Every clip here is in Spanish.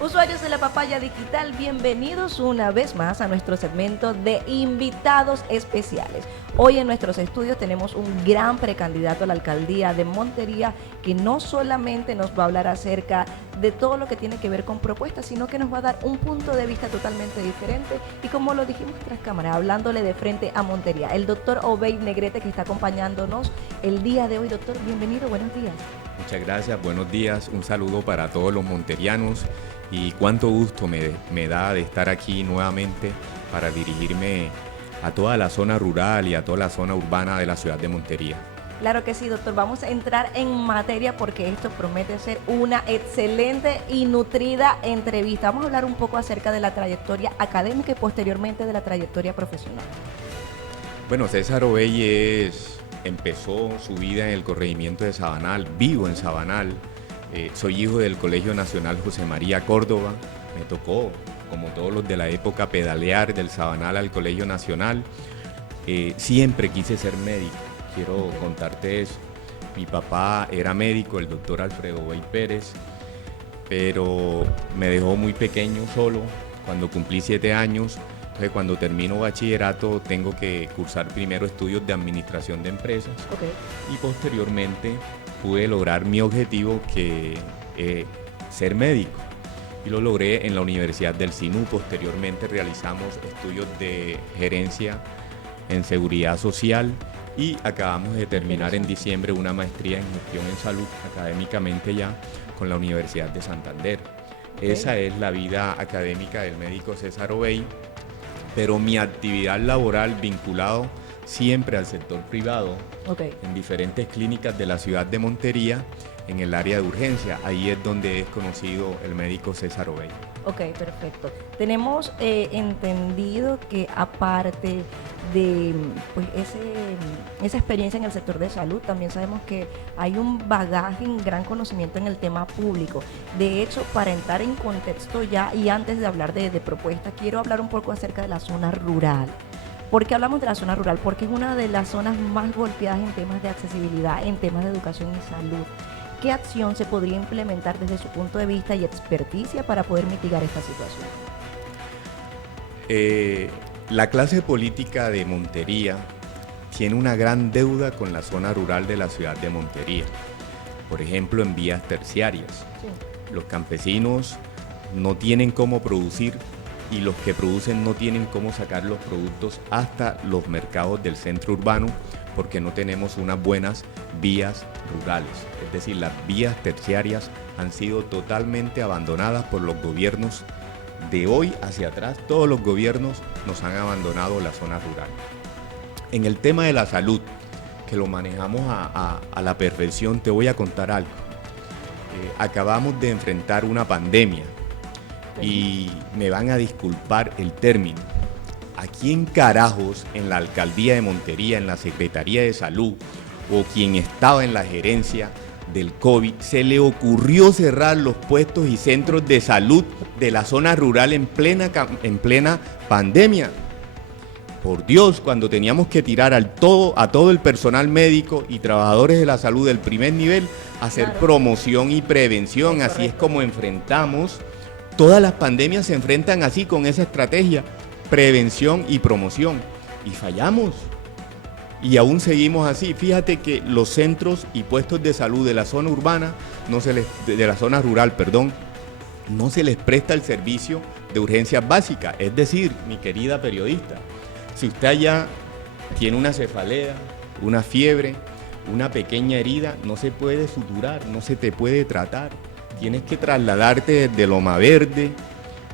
Usuarios de la Papaya Digital, bienvenidos una vez más a nuestro segmento de invitados especiales. Hoy en nuestros estudios tenemos un gran precandidato a la alcaldía de Montería que no solamente nos va a hablar acerca de todo lo que tiene que ver con propuestas, sino que nos va a dar un punto de vista totalmente diferente y como lo dijimos tras cámara, hablándole de frente a Montería. El doctor Obey Negrete que está acompañándonos el día de hoy. Doctor, bienvenido, buenos días. Muchas gracias, buenos días, un saludo para todos los monterianos y cuánto gusto me da de estar aquí nuevamente para dirigirme a toda la zona rural y a toda la zona urbana de la ciudad de Montería. Claro que sí, doctor. Vamos a entrar en materia porque esto promete ser una excelente y nutrida entrevista. Vamos a hablar un poco acerca de la trayectoria académica y posteriormente de la trayectoria profesional. Bueno, César Obey empezó su vida en el corregimiento de Sabanal, vivo en Sabanal. Soy hijo del Colegio Nacional José María Córdoba. Me tocó, como todos los de la época, pedalear del Sabanal al Colegio Nacional. Siempre quise ser médico. Quiero contarte eso. Mi papá era médico, el doctor Alfredo Obey Pérez, pero me dejó muy pequeño solo cuando cumplí 7 años. Entonces, cuando termino bachillerato, tengo que cursar primero estudios de administración de empresas y posteriormente pude lograr mi objetivo, que ser médico. Y lo logré en la Universidad del SINU. Posteriormente realizamos estudios de gerencia en seguridad social y acabamos de terminar en diciembre una maestría en gestión en salud académicamente ya con la Universidad de Santander. Esa es la vida académica del médico César Obey, pero mi actividad laboral vinculado siempre al sector privado, en diferentes clínicas de la ciudad de Montería, en el área de urgencia. Ahí es donde es conocido el médico César Obey. Ok, perfecto. Tenemos entendido que aparte de pues, esa experiencia en el sector de salud, también sabemos que hay un bagaje, un gran conocimiento en el tema público. De hecho, para entrar en contexto ya y antes de hablar de propuestas, quiero hablar un poco acerca de la zona rural. ¿Por qué hablamos de la zona rural? Porque es una de las zonas más golpeadas en temas de accesibilidad, en temas de educación y salud. ¿Qué acción se podría implementar desde su punto de vista y experticia para poder mitigar esta situación? La clase política de Montería tiene una gran deuda con la zona rural de la ciudad de Montería. Por ejemplo, en vías terciarias. Sí. Los campesinos no tienen cómo producir y los que producen no tienen cómo sacar los productos hasta los mercados del centro urbano porque no tenemos unas buenas vías rurales. Es decir, las vías terciarias han sido totalmente abandonadas por los gobiernos de hoy hacia atrás. Todos los gobiernos nos han abandonado la zona rural. En el tema de la salud, que lo manejamos a la perfección, te voy a contar algo. Acabamos de enfrentar una pandemia y me van a disculpar el término. ¿A quién carajos en la alcaldía de Montería, en la Secretaría de Salud o quien estaba en la gerencia del COVID se le ocurrió cerrar los puestos y centros de salud de la zona rural en plena pandemia? Por Dios, cuando teníamos que tirar a todo el personal médico y trabajadores de la salud del primer nivel a hacer promoción y prevención. Así es como enfrentamos. Todas las pandemias se enfrentan así, con esa estrategia, prevención y promoción. Y fallamos. Y aún seguimos así. Fíjate que los centros y puestos de salud de la zona urbana, de la zona rural, no se les presta el servicio de urgencias básicas. Es decir, mi querida periodista, si usted allá tiene una cefalea, una fiebre, una pequeña herida, no se puede suturar, no se te puede tratar. Tienes que trasladarte desde Loma Verde,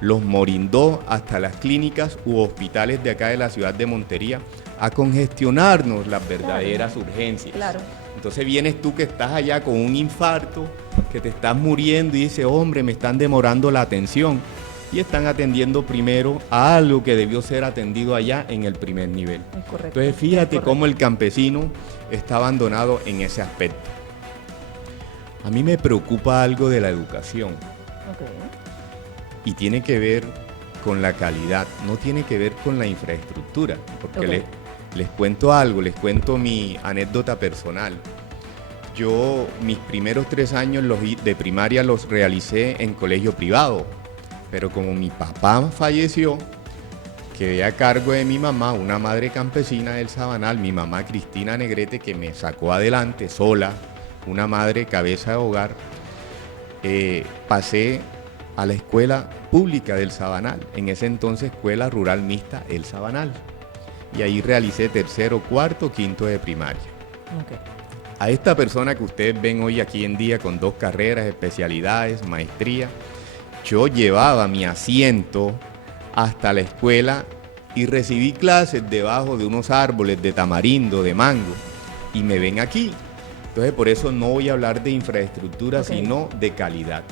Los Morindó, hasta las clínicas u hospitales de acá de la ciudad de Montería a congestionarnos las verdaderas urgencias. Claro. Entonces vienes tú que estás allá con un infarto, que te estás muriendo y dices, hombre, me están demorando la atención. Y están atendiendo primero a algo que debió ser atendido allá en el primer nivel. Es correcto. Entonces fíjate cómo el campesino está abandonado en ese aspecto. A mí me preocupa algo de la educación. Y tiene que ver con la calidad, no tiene que ver con la infraestructura. Porque les cuento algo, les cuento mi anécdota personal. Yo mis primeros 3 años de primaria los realicé en colegio privado. Pero como mi papá falleció, quedé a cargo de mi mamá, una madre campesina del Sabanal, mi mamá Cristina Negrete, que me sacó adelante sola, una madre cabeza de hogar. Pasé a la escuela pública del Sabanal, en ese entonces Escuela Rural Mixta El Sabanal. Y ahí realicé tercero, cuarto, quinto de primaria. Okay. A esta persona que ustedes ven hoy aquí en día con 2 carreras, especialidades, maestría, yo llevaba mi asiento hasta la escuela y recibí clases debajo de unos árboles de tamarindo, de mango, y me ven aquí. Entonces por eso no voy a hablar de infraestructura, sino de calidad.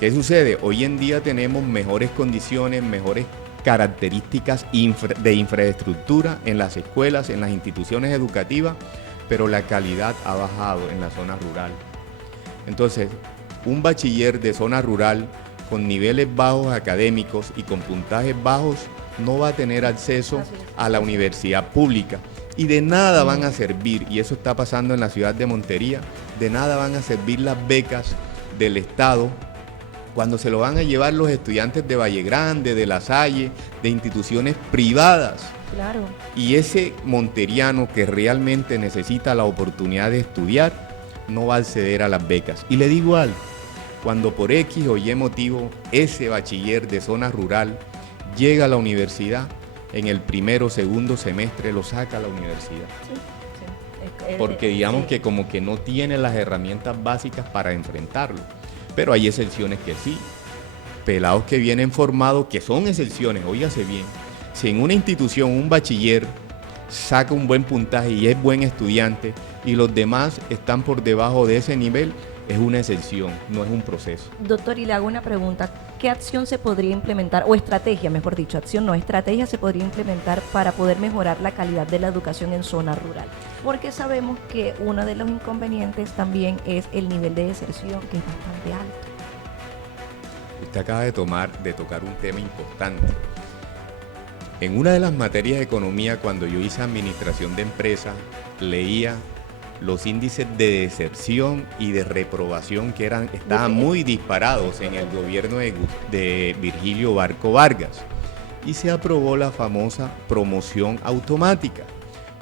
¿Qué sucede? Hoy en día tenemos mejores condiciones, mejores características de infraestructura en las escuelas, en las instituciones educativas, pero la calidad ha bajado en la zona rural. Entonces, un bachiller de zona rural con niveles bajos académicos y con puntajes bajos no va a tener acceso a la universidad pública. Y de nada van a servir, y eso está pasando en la ciudad de Montería, de nada van a servir las becas del Estado cuando se lo van a llevar los estudiantes de Valle Grande, de La Salle, de instituciones privadas. Claro. Y ese monteriano que realmente necesita la oportunidad de estudiar, no va a acceder a las becas. Y le digo algo, cuando por X o Y motivo ese bachiller de zona rural llega a la universidad, en el primero o segundo semestre lo saca a la universidad. Sí. Porque digamos que como que no tiene las herramientas básicas para enfrentarlo. Pero hay excepciones que sí. Pelados que vienen formados, que son excepciones, óigase bien. Si en una institución un bachiller saca un buen puntaje y es buen estudiante y los demás están por debajo de ese nivel, es una excepción, no es un proceso. Doctor, y le hago una pregunta. ¿Qué acción se podría implementar, o estrategia, mejor dicho, acción no, estrategia se podría implementar para poder mejorar la calidad de la educación en zona rural? Porque sabemos que uno de los inconvenientes también es el nivel de deserción, que es bastante alto. Usted acaba de tocar un tema importante. En una de las materias de economía, cuando yo hice administración de empresas, leía los índices de deserción y de reprobación que estaban muy disparados en el gobierno de Virgilio Barco Vargas, y se aprobó la famosa promoción automática,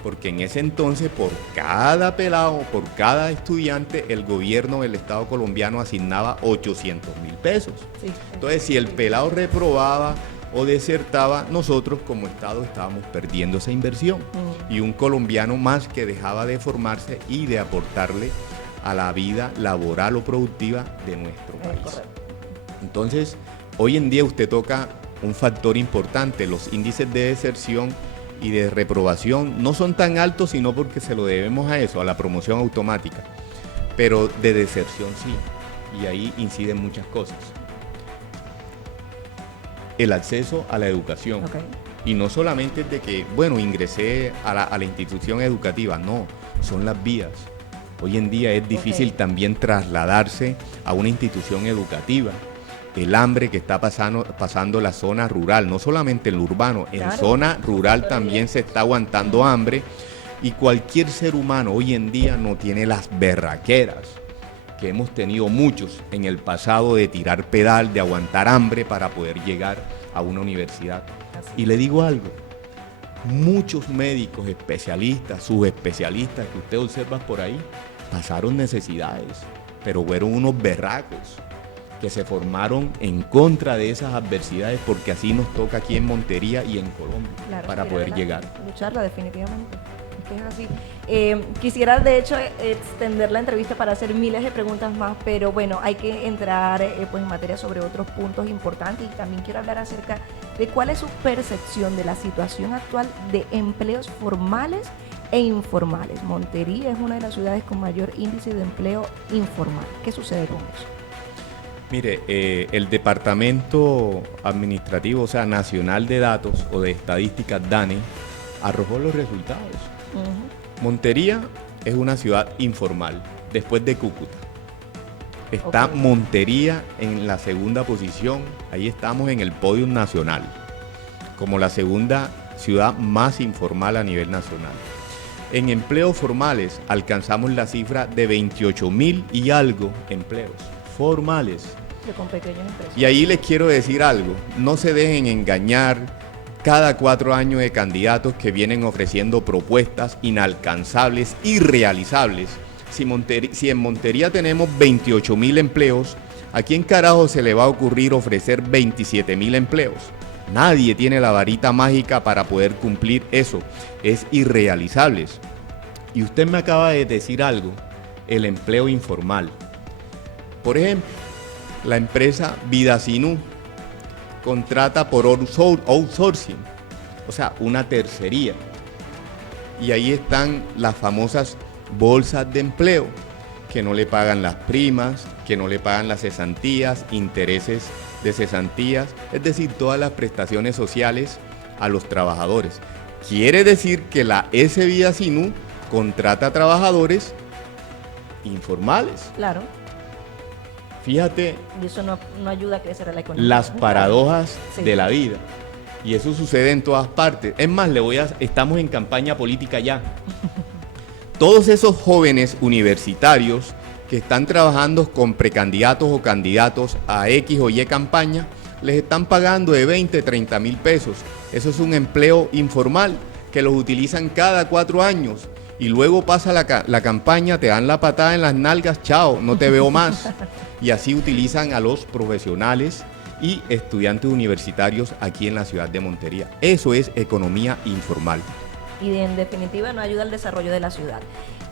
porque en ese entonces por cada pelado, por cada estudiante, el gobierno del Estado colombiano asignaba 800.000 pesos. Sí. Entonces, si el pelado reprobaba o desertaba, nosotros como Estado estábamos perdiendo esa inversión. Y un colombiano más que dejaba de formarse y de aportarle a la vida laboral o productiva de nuestro país. Entonces, hoy en día usted toca un factor importante. Los índices de deserción y de reprobación no son tan altos, sino porque se lo debemos a eso, a la promoción automática. Pero de deserción sí, y ahí inciden muchas cosas. El acceso a la educación. Y no solamente de que, bueno, ingresé a la institución educativa, no, son las vías. Hoy en día es difícil también trasladarse a una institución educativa. El hambre que está pasando la zona rural, no solamente en lo urbano, en zona rural también se está aguantando hambre, y cualquier ser humano hoy en día no tiene las berraqueras que hemos tenido muchos en el pasado de tirar pedal, de aguantar hambre para poder llegar a una universidad. Y le digo algo, muchos médicos, especialistas, subespecialistas que usted observa por ahí, pasaron necesidades, pero fueron unos berracos que se formaron en contra de esas adversidades, porque así nos toca aquí en Montería y en Colombia, para poder llegar. Lucharla definitivamente. Es así. Quisiera de hecho extender la entrevista para hacer miles de preguntas más, pero bueno, hay que entrar pues en materia sobre otros puntos importantes, y también quiero hablar acerca de cuál es su percepción de la situación actual de empleos formales e informales. Montería es una de las ciudades con mayor índice de empleo informal. ¿Qué sucede con eso? Mire, el Departamento Administrativo, o sea, Nacional de Datos o de Estadísticas, DANE, arrojó los resultados. Montería es una ciudad informal, después de Cúcuta. Está Montería en la segunda posición, ahí estamos en el podio nacional, como la segunda ciudad más informal a nivel nacional. En empleos formales alcanzamos la cifra de 28.000 y algo empleos formales. con pequeños empresarios. Y ahí les quiero decir algo, no se dejen engañar cada 4 años de candidatos que vienen ofreciendo propuestas inalcanzables, irrealizables. Si en Montería tenemos 28.000 empleos, ¿a quién carajo se le va a ocurrir ofrecer 27.000 empleos? Nadie tiene la varita mágica para poder cumplir eso, es irrealizable. Y usted me acaba de decir algo, el empleo informal. Por ejemplo, la empresa Vidasinú contrata por outsourcing, o sea, una tercería. Y ahí están las famosas bolsas de empleo, que no le pagan las primas, que no le pagan las cesantías, intereses de cesantías, es decir, todas las prestaciones sociales a los trabajadores. Quiere decir que la S. Vidasinú contrata trabajadores informales. Claro. Fíjate. Y eso no ayuda a crecer a la economía. Las paradojas sí. de la vida. Y eso sucede en todas partes. Es más, estamos en campaña política ya. Todos esos jóvenes universitarios que están trabajando con precandidatos o candidatos a X o Y campaña, les están pagando de 20, 30 mil pesos. Eso es un empleo informal que los utilizan cada 4 años. Y luego pasa la campaña, te dan la patada en las nalgas, chao, no te veo más. Y así utilizan a los profesionales y estudiantes universitarios aquí en la ciudad de Montería. Eso es economía informal. Y en definitiva no ayuda al desarrollo de la ciudad.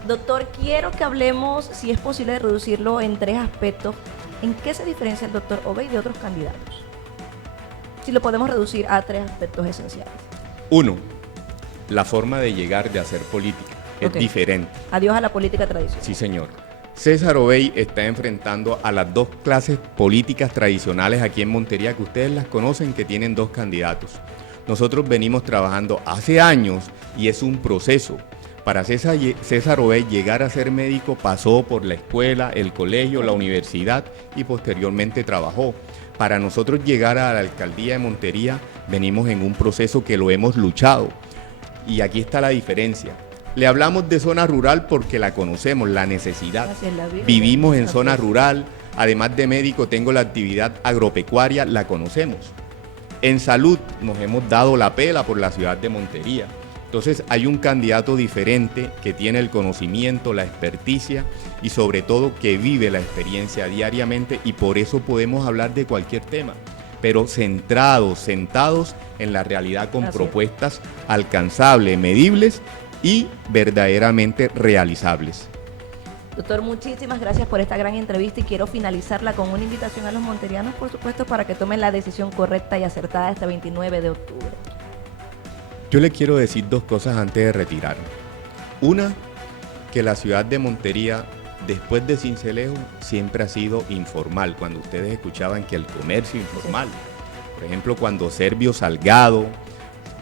Doctor, quiero que hablemos, si es posible, de reducirlo en 3 aspectos. ¿En qué se diferencia el doctor Obey de otros candidatos? Si lo podemos reducir a 3 aspectos esenciales. 1. La forma de llegar, de hacer política. Es diferente. Adiós a la política tradicional. Sí, señor. César Obey está enfrentando a las 2 clases políticas tradicionales aquí en Montería, que ustedes las conocen, que tienen 2 candidatos. Nosotros venimos trabajando hace años y es un proceso. Para César Obey llegar a ser médico pasó por la escuela, el colegio, la universidad y posteriormente trabajó. Para nosotros llegar a la alcaldía de Montería venimos en un proceso que lo hemos luchado. Y aquí está la diferencia. Le hablamos de zona rural porque la conocemos, la necesidad. Vivimos en zona rural, además de médico tengo la actividad agropecuaria, la conocemos. En salud nos hemos dado la pela por la ciudad de Montería. Entonces hay un candidato diferente que tiene el conocimiento, la experticia y sobre todo que vive la experiencia diariamente y por eso podemos hablar de cualquier tema, pero sentados en la realidad con propuestas alcanzables, medibles y verdaderamente realizables. Doctor, muchísimas gracias por esta gran entrevista y quiero finalizarla con una invitación a los monterianos, por supuesto, para que tomen la decisión correcta y acertada este 29 de octubre. Yo le quiero decir 2 cosas antes de retirarme. Una, que la ciudad de Montería, después de Sincelejo, siempre ha sido informal. Cuando ustedes escuchaban que el comercio informal, por ejemplo, cuando Servio Salgado,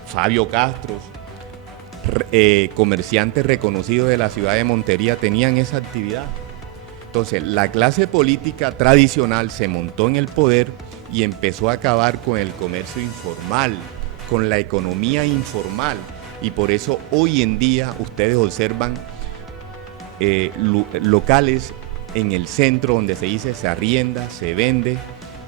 Fabio Castro, comerciantes reconocidos de la ciudad de Montería tenían esa actividad. Entonces, la clase política tradicional se montó en el poder y empezó a acabar con el comercio informal, con la economía informal. Y por eso hoy en día ustedes observan locales en el centro donde se dice se arrienda, se vende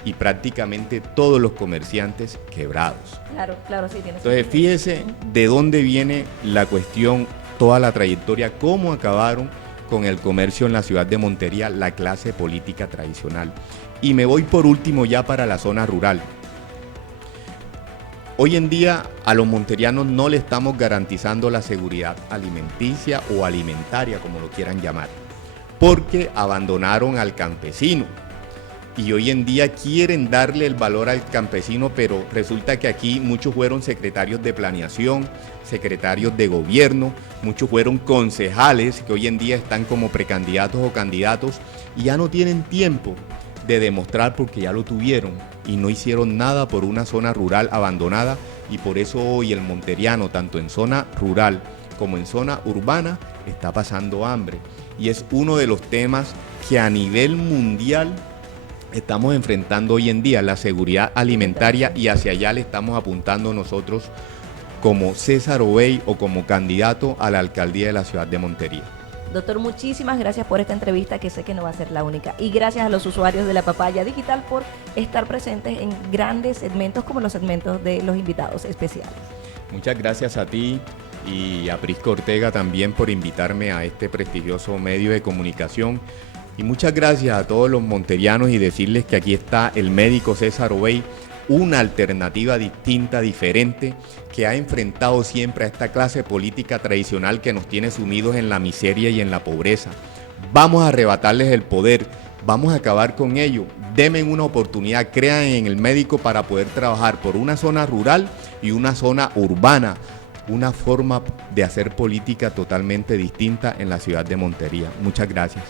y prácticamente todos los comerciantes quebrados. Claro, sí, tiene. Entonces, fíjese de dónde viene la cuestión, toda la trayectoria, cómo acabaron con el comercio en la ciudad de Montería, la clase política tradicional. Y me voy por último ya para la zona rural. Hoy en día a los monterianos no le estamos garantizando la seguridad alimenticia o alimentaria, como lo quieran llamar, porque abandonaron al campesino. Y hoy en día quieren darle el valor al campesino, pero resulta que aquí muchos fueron secretarios de planeación, secretarios de gobierno, muchos fueron concejales que hoy en día están como precandidatos o candidatos y ya no tienen tiempo de demostrar porque ya lo tuvieron y no hicieron nada por una zona rural abandonada y por eso hoy el monteriano, tanto en zona rural como en zona urbana, está pasando hambre. Y es uno de los temas que a nivel mundial estamos enfrentando hoy en día, la seguridad alimentaria, y hacia allá le estamos apuntando nosotros como César Obey o como candidato a la alcaldía de la ciudad de Montería. Doctor, muchísimas gracias por esta entrevista, que sé que no va a ser la única. Y gracias a los usuarios de La Papaya Digital por estar presentes en grandes segmentos como los segmentos de los invitados especiales. Muchas gracias a ti y a Prisca Ortega también por invitarme a este prestigioso medio de comunicación. Y muchas gracias a todos los monterianos y decirles que aquí está el médico César Obey, una alternativa distinta, diferente, que ha enfrentado siempre a esta clase política tradicional que nos tiene sumidos en la miseria y en la pobreza. Vamos a arrebatarles el poder, vamos a acabar con ello. Denme una oportunidad, crean en el médico para poder trabajar por una zona rural y una zona urbana, una forma de hacer política totalmente distinta en la ciudad de Montería. Muchas gracias.